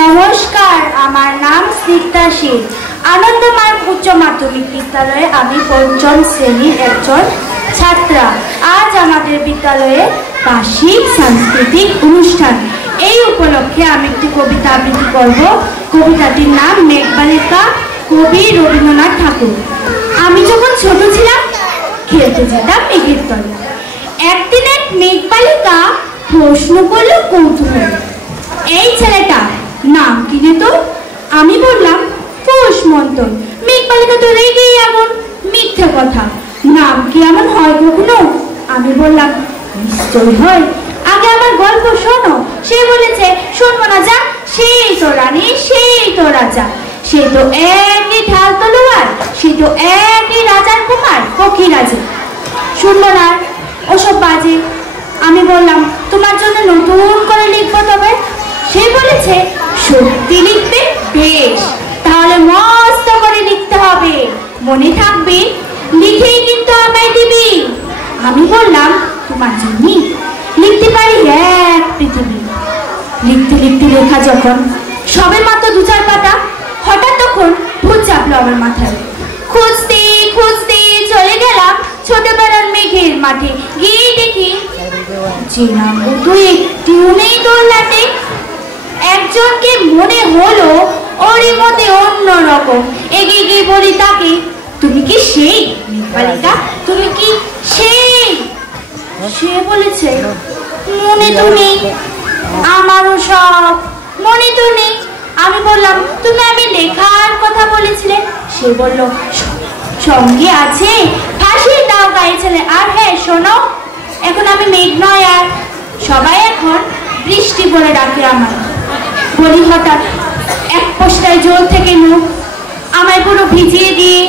নমস্কার, আমার নাম স্নিগ্ধা শীল। আনন্দমার্গ উচ্চ মাধ্যমিক বিদ্যালয়ে আমি পঞ্চম শ্রেণীর একজন ছাত্রা। আজ আমাদের বিদ্যালয়ে বার্ষিক সাংস্কৃতিক অনুষ্ঠান। এই উপলক্ষে আমি একটি কবিতা আবৃত্তি করব। কবিতাটির নাম মেঘবালিকা, কবি রবীন্দ্রনাথ ঠাকুর। আমি যখন ছোট ছিলাম খেলতে যেতাম মেঘের তলে। একদিন এক মেঘবালিকা প্রশ্ন করল কৌতূহল, এই ছেলেটা নাম কি রে তোর? আমি বললাম পোষমন্তর। মেঘবালিকা তো রেগেই এমন, মিথ্যে কথা, নাম কি এমন হয় কখনো? আমি বললাম নিশ্চয় হয়, আগে আমার গল্প শোনো। সে বলেছে শুনবো না, যা, সেই তো রানী, সেই তো রাজা, সে তো একই ঢাল তলোয়ার, সে তো একই রাজার কুমার পক্ষীরাজে। শুনবো না ওসব বাজে। আমি বললাম তোমার জন্য নতুন করে লিখবো তবে। সে বলেছে সত্যি লিখবে? বেশ, তাহলে মস্ত করে লিখতে হবে, মনে থাকবে, লিখেই কিন্তু আমায় দিবি। আমি বললাম তোমার জন্য লিখতে পারি এক পৃথিবী। লিখতে লিখতে লেখা যখন সবে মাত্র 2-4 পাতা, হঠাৎ তখন ভূত চাপলো আমার মাথায়। খুঁজতে খুঁজতে চলে গেলাম ছোটবেলার মেঘের মাঠে। গিয়ে দেখি চেনা বধূ একটিও নেই দোলনাতে। একজনকে মনে হলো ওরই মতে অন্যরকম। এগিয়ে গিয়ে বলি তাকে, তুমি কি সেই মেঘবালিকা? তুমি কি সেই? সে বলেছে মনে তো নেই, আমারও সব মনে তো নেই। আমি বললাম তুমি আমি লেখার কথা বলেছিলে। সে বলল সঙ্গে আছে ফাঁসির দাও গায়ে ছেলে। আর হ্যাঁ শোনো, এখন আমি মেঘ নয় আর, সবাই এখন বৃষ্টি বলে ডাকে আমায়। বলি হঠাৎ এক পোস্টায় জল থেকে মুখ আমায় পুরো ভিজিয়ে দিয়ে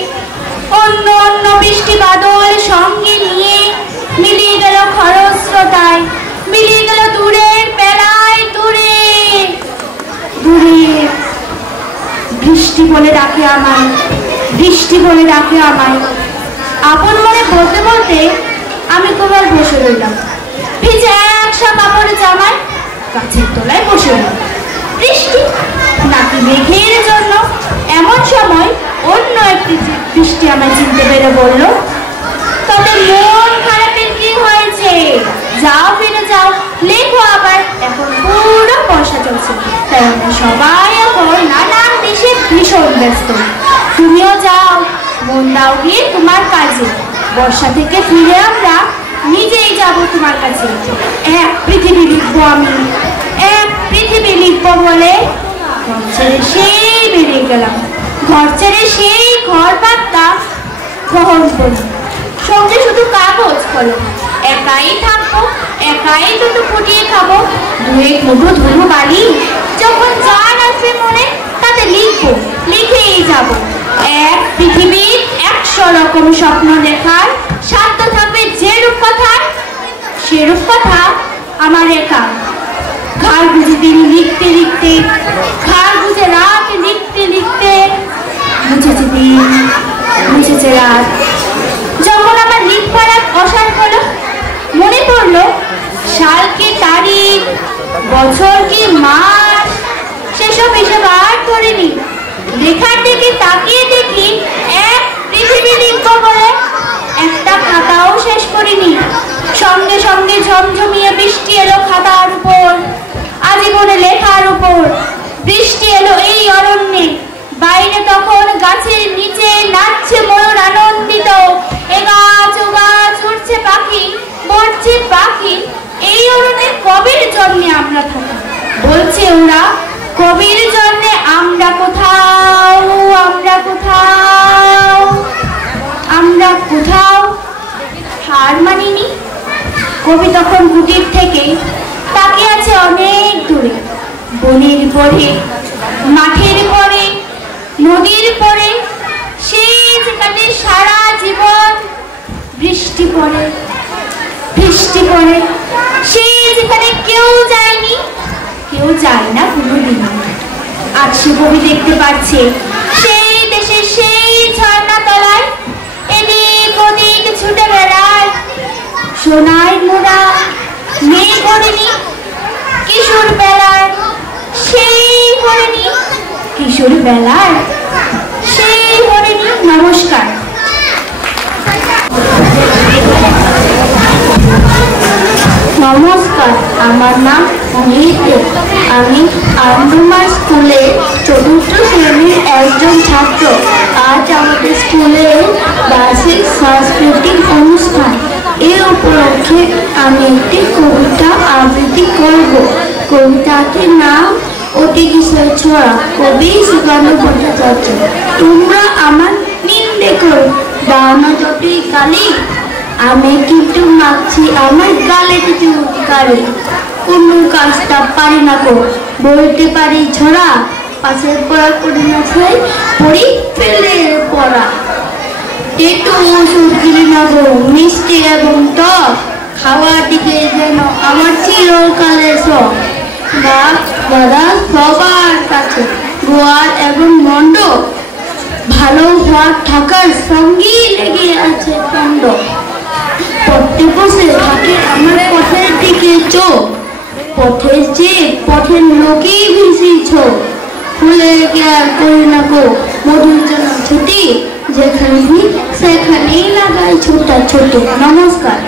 অন্য অন্য বৃষ্টি বাদল সঙ্গে নিয়ে মিলিয়ে গেল খরস্রোতায়, মিলিয়ে গেল দূরের বেলায়, দূরে দূরে। বৃষ্টি বলে ডাকে আমায়, বৃষ্টি বলে ডাকে আমায়। আপন মনে বলতে বলতে আমি কোমর বসে রইলাম, ভিজে একশো কাপড় জামায় গাছের তলায় বসে রইলাম। বৃষ্টি নাকি মেঘের জন্য? এমন সময় অন্য একটি বৃষ্টি আমায় চিনতে পেরে বলল, তবে মন খারাপের কি হয়েছে? যাও ফিরে যাও, লেখো আবার, এখন পুরো বর্ষা চলছে, তাই আমরা সবাই এখন নানান দেশে ভীষণ ব্যস্ত। তুমিও যাও, মন দাও গিয়ে তোমার কাজে। বর্ষা থেকে ফিরে আমরা নিজেই যাব তোমার কাছে। এক পৃথিবী লিখবো আমি, এক পৃথিবী লিখবো বলে ঘর ছেড়ে সেই বেরিয়ে গেলাম। ঘর ছেড়ে সেই ঘর পাত্তা গ্রহণ করি, সঙ্গে শুধু কাগজ কলম। একাই থাকবো, একাই দুটো ফুটিয়ে খাবো, 2-1 মুঠো ধুলো বালি। যখন যার আসবে মনে তাতে লিখবো, লিখেই যাব। এক পৃথিবীর 100 রকম স্বপ্ন দেখার সাধ্য থাকবে যেরূপ কথা, সেরূপ কথা আমার একা। ঘাড় বুঝে দিন লিখতে লিখতে, ঘাড় বুঝে রাত লিখতে লিখতে, মুছেছে দিন, মুছেছে রাত। যখন আমার লিখবার এক অসার হলো, মনে পড়লো সাল কি তারিখ, বছর কি মাস, সেসব হিসেব আর করিনি। লেখার দিকে তাকিয়ে দেখি এক পৃথিবী লিখবো বলে একটা খাতাও শেষ করিনি। সঙ্গে সঙ্গে ঝমঝমিয়ে বৃষ্টি এলো খাতার উপর, আজীবনে লেখার উপর। বৃষ্টি এলো এই অরণ্যে, বাইরে তখন গাছের নিচে নাচছে ময়ূর আনন্দিত। এ গাছ ও গাছ, উড়ছে পাখি, পড়ছে পাখি। এই অরণ্যে কবির জন্যে আমরা থাকি, বলছে ওরা কবির জন্যে আমরা কোথাও, আমরা কোথাও, আমরা কোথাও হার মানিনি। কবি তখন কুটির থেকে তাকিয়ে আছে অনেক দূরে, বনের পরে, মাঠের পরে, নদীর পরে, সেই যেখানে সারা জীবন বৃষ্টি পড়ে, বৃষ্টি পড়ে, সেই যেখানে কেউ যায়নি, কেউ যায় না কোনোদিন। আজ সে কবি দেখতে পাচ্ছে সেই দেশে সেই ঝর্ণা তলায় এদিক ওদিক ছুটে বেড়ায় সোনায় মোড়া মেঘ হরিণী, কি শিশুর বেলার সেই হরিণী। নমস্কার। নমস্কার, আমার নাম অমিত দে। আমি আনন্দমার স্কুলে চতুর্থ শ্রেণীর একজন ছাত্র। আজ আমাদের স্কুলে বার্ষিক সাংস্কৃতিক অনুষ্ঠান। এই উপলক্ষে আমি একটি কবিতা আবৃত্তি করব। কবিতাটির নাম অতি কিশোর ছড়া, কবি সুকান্ত ভট্টাচার্য। তোমরা আমার নিন্দে করো, বানা যতই গালি, আমি কিন্তু মাখছি আমার গালে কিছু কালি। কোনো কাজটা পারি না গো, বলতে পারি ছড়া, পাশের পড়া করি না ছাই, পড়ি ফেলে পড়া। একটু ওষুধ দিলি না গো, মিষ্টি এবং টক, খাওয়ার দিকে যেন আমার চিরকালের শখ। গাছ গাদা সবার কাছে, গোয়াল এবং মন্ড, ভালো হওয়ার থাকার সঙ্গী লেগে আছে খণ্ড। পথে বসে থাকে আমার পথের দিকে চোখ, পথের চেয়ে পথের লোকেই বেশি ছোট। ফুলে গিয়া করি না গো মধুর জন্য ছুটি, যেখানে সেখানেই লাগাই ছোট ছোট। নমস্কার।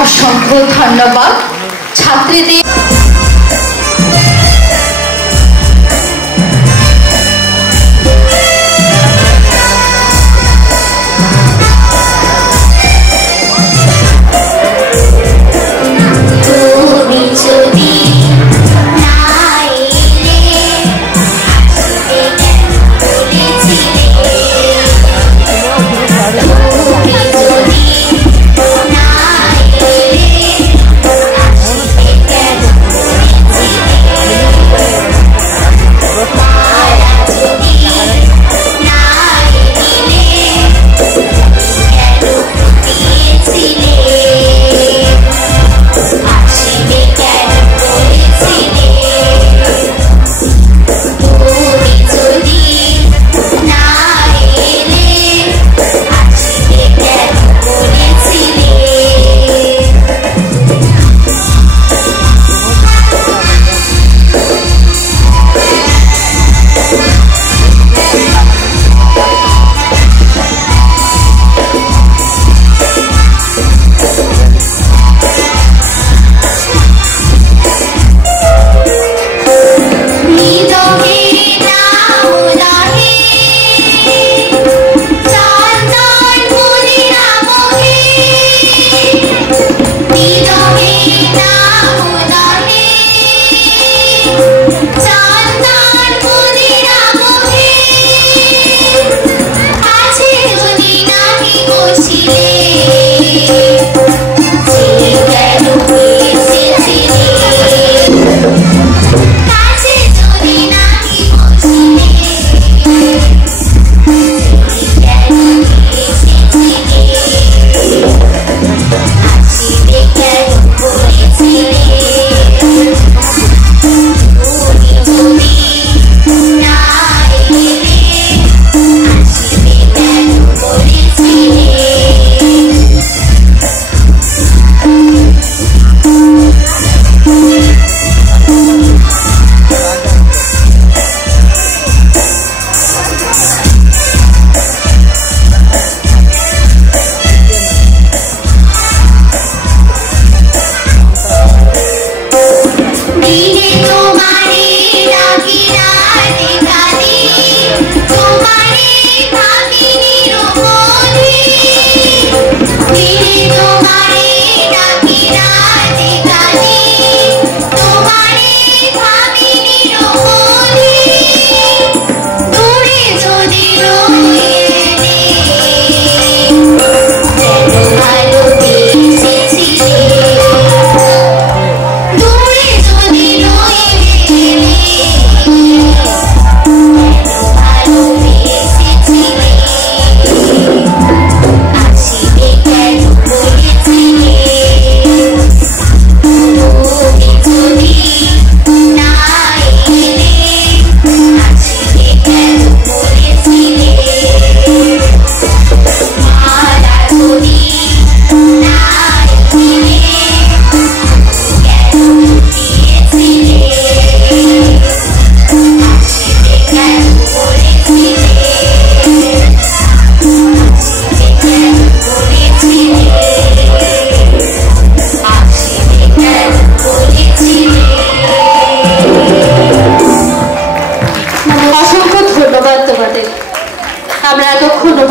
অসংখ্য ধন্যবাদ ছাত্রীদের।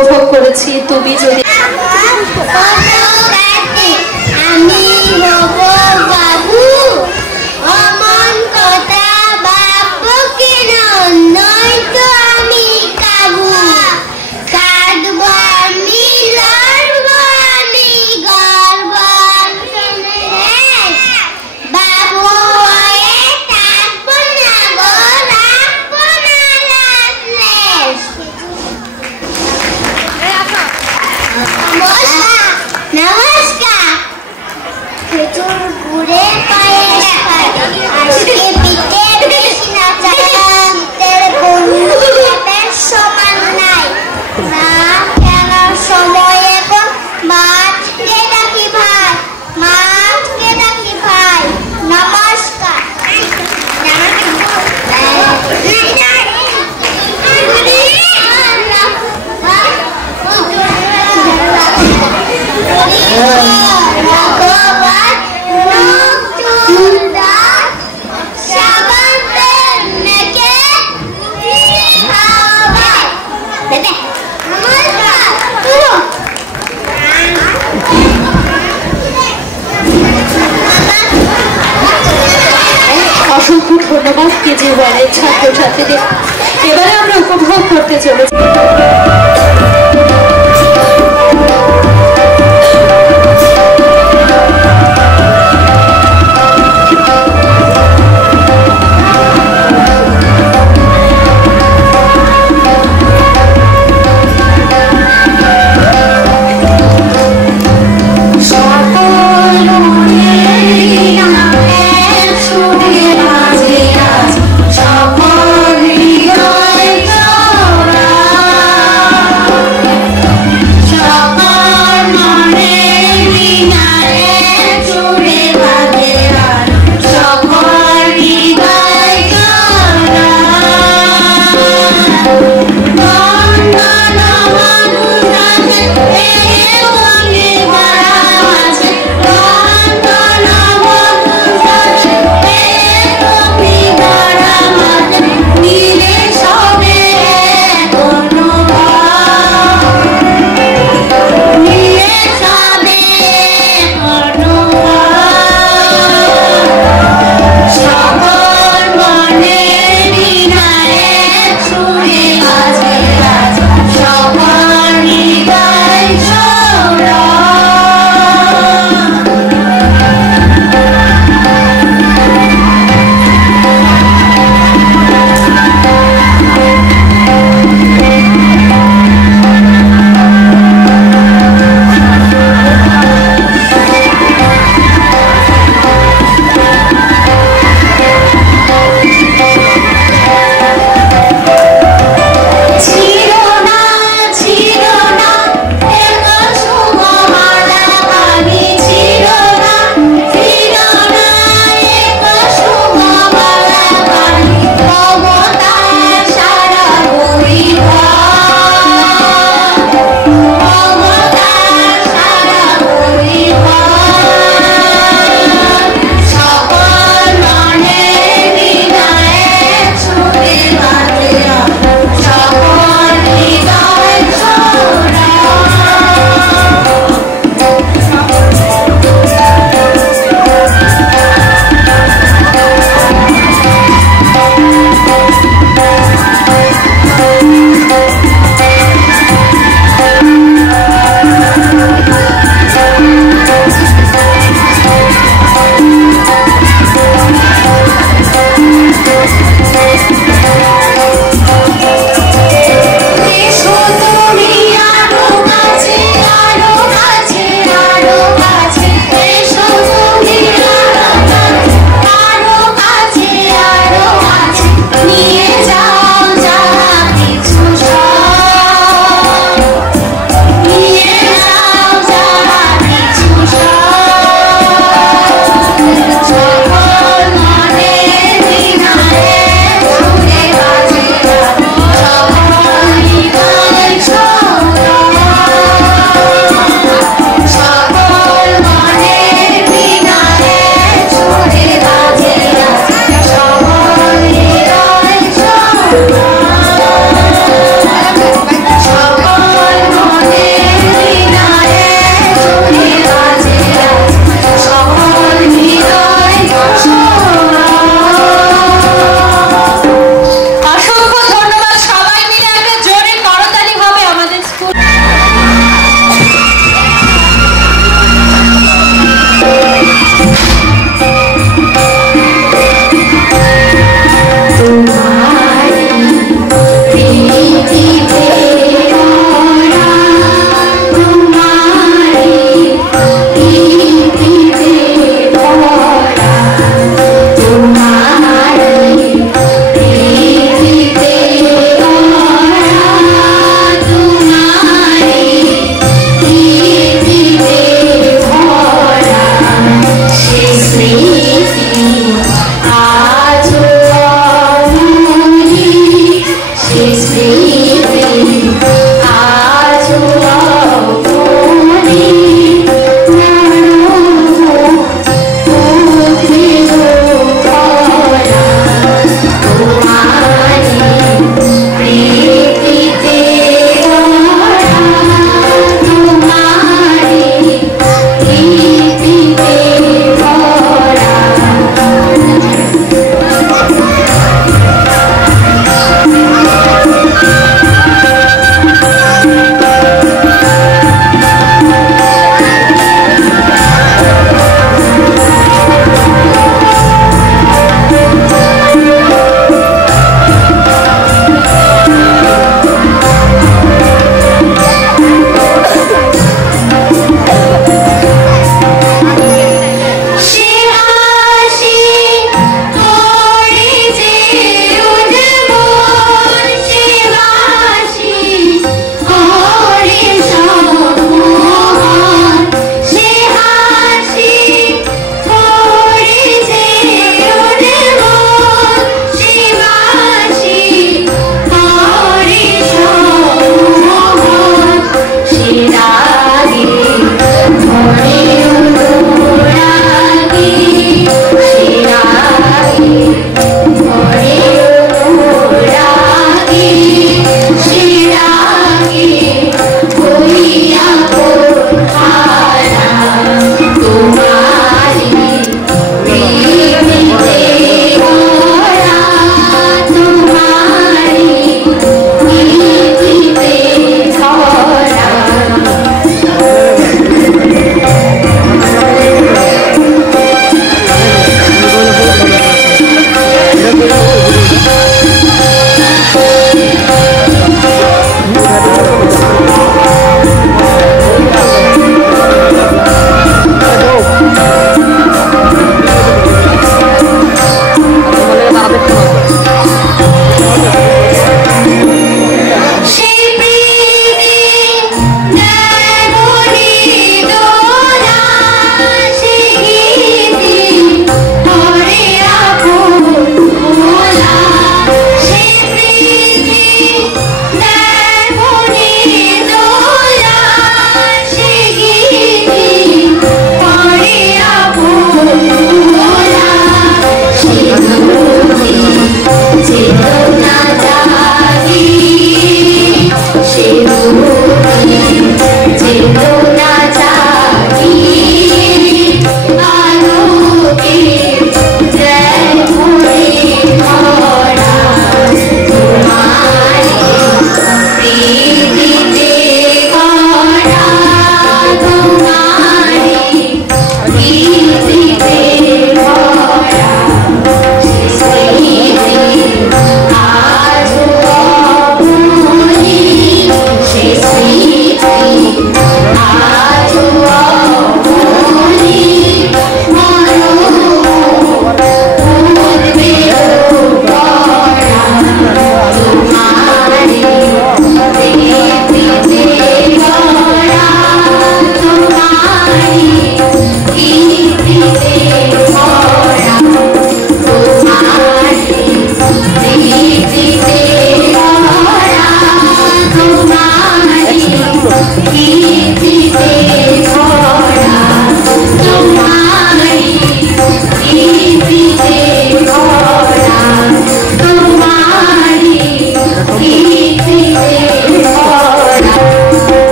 উপভোগ করেছি। তুমি যদি আমি বাবু অমন কথা বাবু কেন নয়তো আমি কাবু কাঁদব আমি লড়ব আমি গর্ব বাবু হয়ে থাকবো না গো রাখবো না লাজলেস। নমস্কার। খেজুর গুড়ে পায়েস খাই আজকে পিঠে বেশি না চাই শীতের বন্ধুদের সমান নাই না খেলার সময় এখন মাছকে ডাকি ভাই মাছকে ডাকি ভাই। নমস্কার। অসংখ্য ধন্যবাদ কেজি ওয়ানের ছাত্রছাত্রীদের। এবারে আমরা উপভোগ করতে চলেছি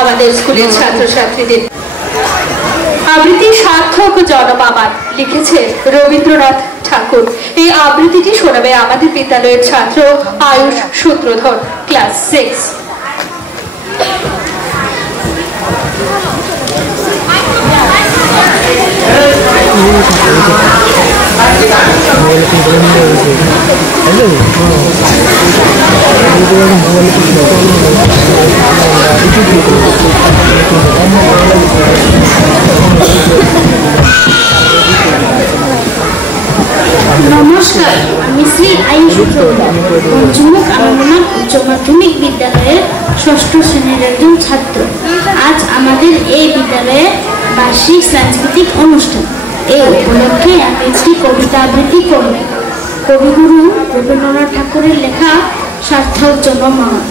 আমাদের স্কুলের ছাত্রছাত্রীদের। আবৃত্তি সার্থক জনবামান লিখেছে রবীন্দ্রনাথ ঠাকুর। এই আবৃত্তিটি শোনাবে আমাদের বিদ্যালয়ের ছাত্র আয়ুষ সূত্রধর, ক্লাস 6। নমস্কার, আমি শ্রী আয়ুষ সূত্রধর, পঞ্চমুখ আনন্দমার্গ উচ্চ মাধ্যমিক বিদ্যালয়ের 6ষ্ঠ শ্রেণীর একজন ছাত্র। আজ আমাদের এই বিদ্যালয়ে বার্ষিক সাংস্কৃতিক অনুষ্ঠান। এই উপলক্ষে আমি একটি কবিতা আবৃত্তি করব। কবিগুরু রবীন্দ্রনাথ ঠাকুরের লেখা সার্থক জনম আমার।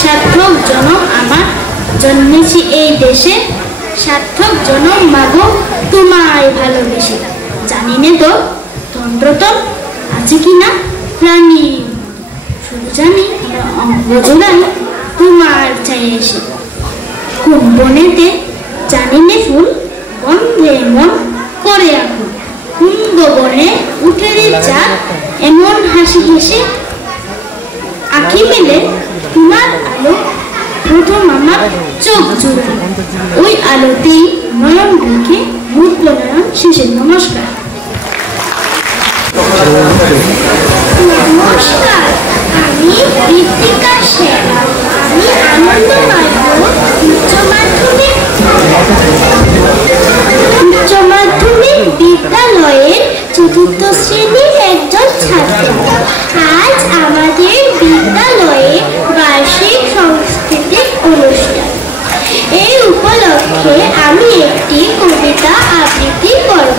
সার্থক জনম আমার, জন্মেছি এই দেশে, সার্থক জনম মাগো তোমায় ভালোবেসে। জানি নে তো তন্ত্রতম আছে কি না প্রাণী, শুধু জানি অঙ্গ জোড়াই তোমার চাই এসে। কোন বনেতে জানি নে ফুল, গন্ধে মন করে আগুন। কুন্দ বনে উঠে রে চাঁদ, এমন হাসি হেসে। আঁখি মেলে তোমার আলো প্রথম আমার চোখ জুড়ে, ওই আলোতেই নয়ন রেখে মুক্ত নয়ন শেষে। নমস্কার। নমস্কার, আমি ঋতিকা সেন। আমি আনন্দমার্গ উচ্চ মাধ্যমিক বিদ্যালয়ের 4th শ্রেণীর একজন ছাত্র। আজ আমাদের বিদ্যালয়ে বার্ষিক সাংস্কৃতিক অনুষ্ঠান। এই উপলক্ষে আমি একটি কবিতা আবৃত্তি করব।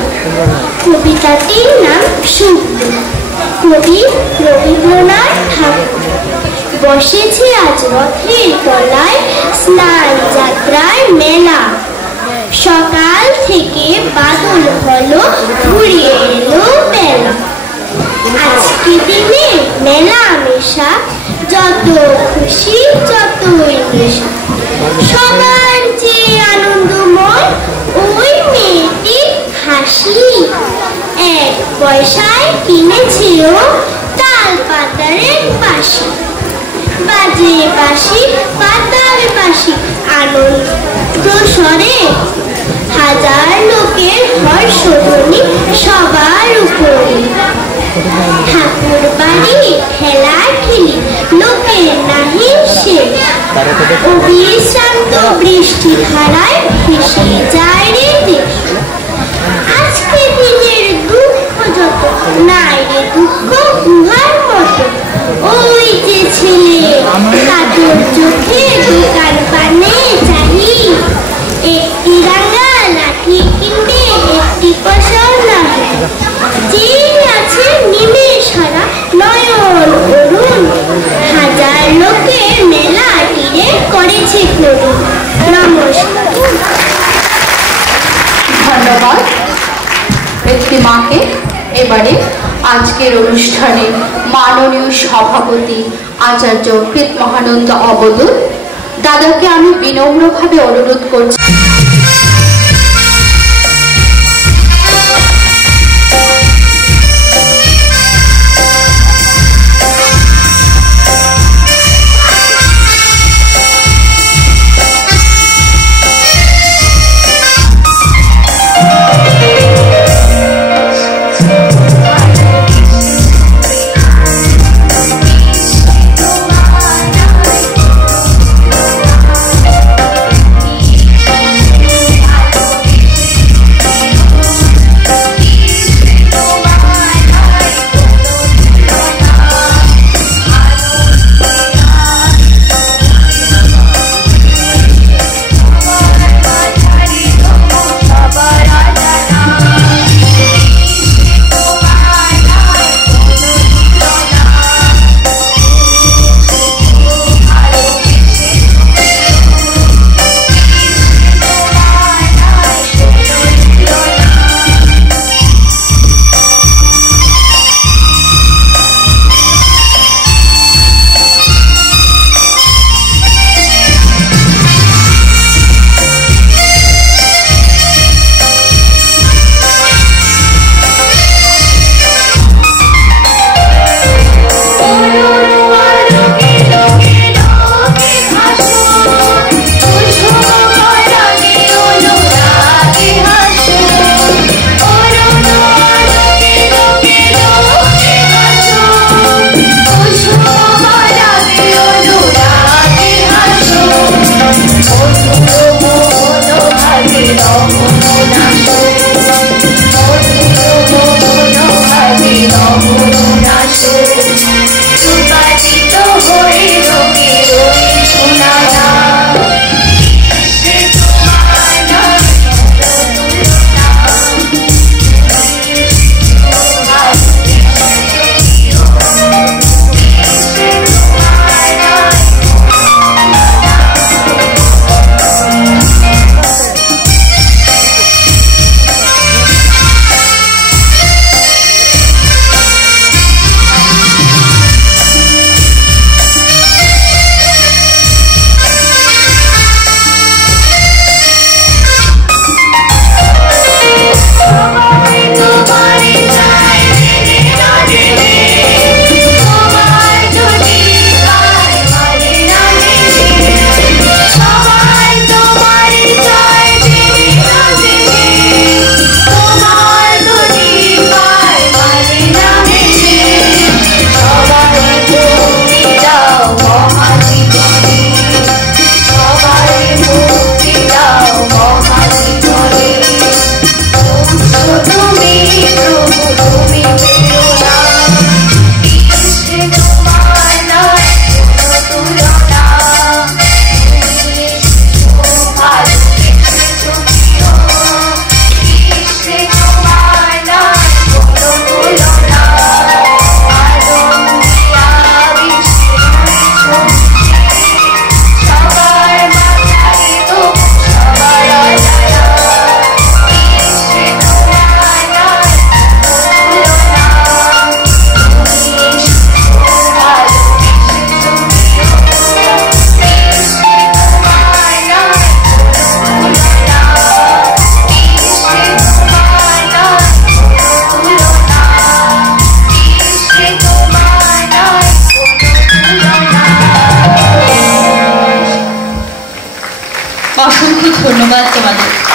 কবিতাটির নাম শুভ্র। কবি রবীন্দ্রনাথ ঠাকুর। বসেছে আজ রথের তলায়, স্নান যাত্রার মেলা। সকাল থেকে বাদল হলো, ঘুরিয়ে এলো বেলা। আজকে দিনে মেলা মেশা, যত খুশি যতই নেশা। সবার যে আনন্দময় ওই মেয়েটি হাসি। 1 পয়সায় কিনেছে ও তাল পাতারের বাঁশি। বাজে বাঁশি পাতার বাঁশি, আনন্দ স্বরে। হাজার লোকের হর্ষধ্বনি সবার উপরে। ঠাকুর বাড়ি ঠেলা ঠেলি, লোকের নাহি শেষ। অবিশ্রান্ত বৃষ্টি ধারায় ভেসে যায় রে দেশ। আজকে দিনের দুঃখ যত, নাই রে দুঃখ গুহার মতো। ওই যে ছেলে কাতর চোখে দোকান পানে চাহি। একটি রাঙা লাঠি কিনবে, একটি পয়সাও নাহি। যে আছে নিমেষ হারা নয়ন অরুণ, হাজার লোকের মেলা তীরে করেছে করুণ। নমস্কার। ধন্যবাদ ব্যক্তিমাকে। এবারে আজকের অনুষ্ঠানে মাননীয় সভাপতি আচার্য কৃত মহানন্দ অবদূত দাদাকে আমি বিনম্রভাবে অনুরোধ করছি ধন্যবাদ।